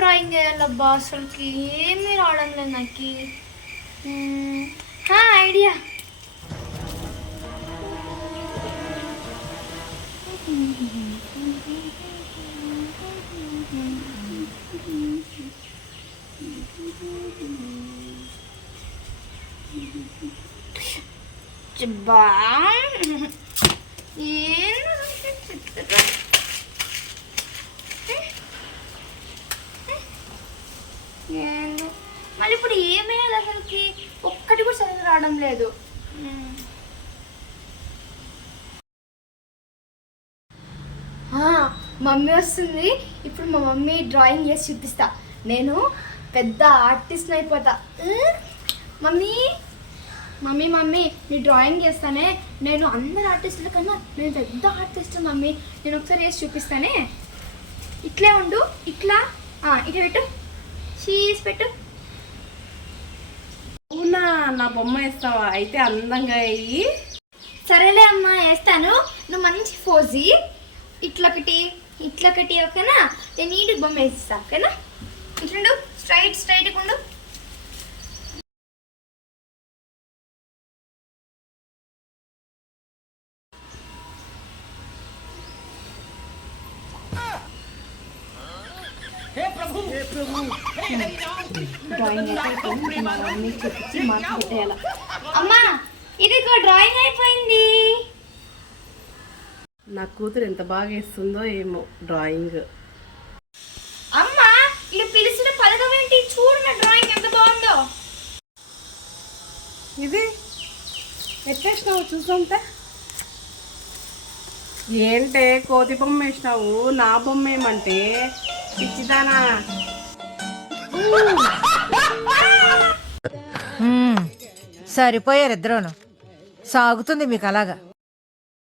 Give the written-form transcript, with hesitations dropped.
Drawing వేయాలబ్బా? అసలుకి ఏమీ రావడం లేదు నాకు. ఐడియా. మళ్ళీ ఇప్పుడు ఏమేయాలి అసలుకి? ఒక్కటి కూడా సరిగ్గా రావడం లేదు. మమ్మీ వస్తుంది ఇప్పుడు. మా మమ్మీ డ్రాయింగ్ చేసి చూపిస్తా. నేను పెద్ద ఆర్టిస్ట్ని అయిపోతా. మమ్మీ మమ్మీ మమ్మీ నీ డ్రాయింగ్ చేస్తానే. నేను అందరు ఆర్టిస్టుల కన్నా నేను పెద్ద ఆర్టిస్ట్ మమ్మీ. నేను ఒకసారి వేసి చూపిస్తానే. ఇట్లే ఉండు. ఇట్లా ఇట్లా పెట్టు. చీజ్ పెట్టు. అవునా, నా బొమ్మ వేస్తావా? అయితే అందంగా అయ్యి. సరేలే అమ్మా, వేస్తాను. నువ్వు మంచి ఫోజీ ఇట్లొకటి ఇట్లొకటి. ఓకేనా? నేను నీటి బొమ్మ వేసిస్తా. ఓకేనా? ఇట్లుండు. స్ట్రైట్గా ఉండు. డ్రాయింగ్ చూపించి మార్క్స్ పెట్టేయాల. అమ్మా ఇదిగో డ్రాయింగ్ అయిపోయింది. నా కూతురు ఎంత బాగా వేస్తుందో ఏమో డ్రాయింగ్. అమ్మా ఇది పిలిచిన పలకం ఏంటి? చూడు నా డ్రాయింగ్ ఎంత బాగుందో. ఇది ఎట్టేసినావు చూసుంటే? ఏంటే కోతి బొమ్మ వేసినావు? నా బొమ్మ ఏమంటే పిచ్చిదానా? సరిపోయారు ఇద్దరును. సాగుతుంది మీకు అలాగా.